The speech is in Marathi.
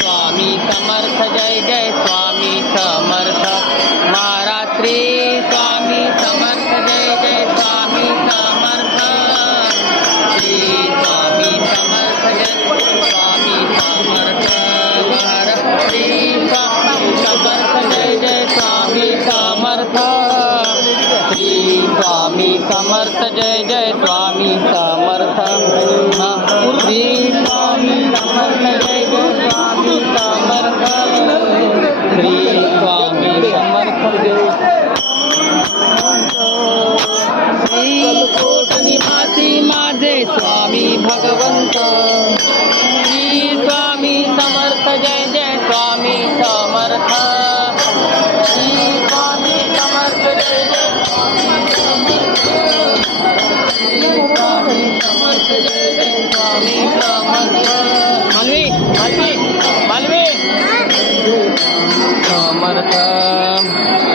स्वामी समर्थ जय जय स्वामी समर्थ महाराज श्री स्वामी समर्थ जय जय स्वामी समर्थ श्री स्वामी समर्थ जय स्वामी समर्थ महाराज श्री स्वामी समर्थ जय जय स्वामी समर्थ श्री स्वामी समर्थ जय जय स्वामी समर्थ श्री स्वामी समर्थ जय जय स्वामी समर्थ श्री स्वामी समर्थ जय श्री कोट निवासी माझे स्वामी भगवंत श्री स्वामी समर्थ जय जय स्वामी समर्थ श्री स्वामी समर्थ जय जय स्वामी समर्थ श्री स्वामी समर्थ जय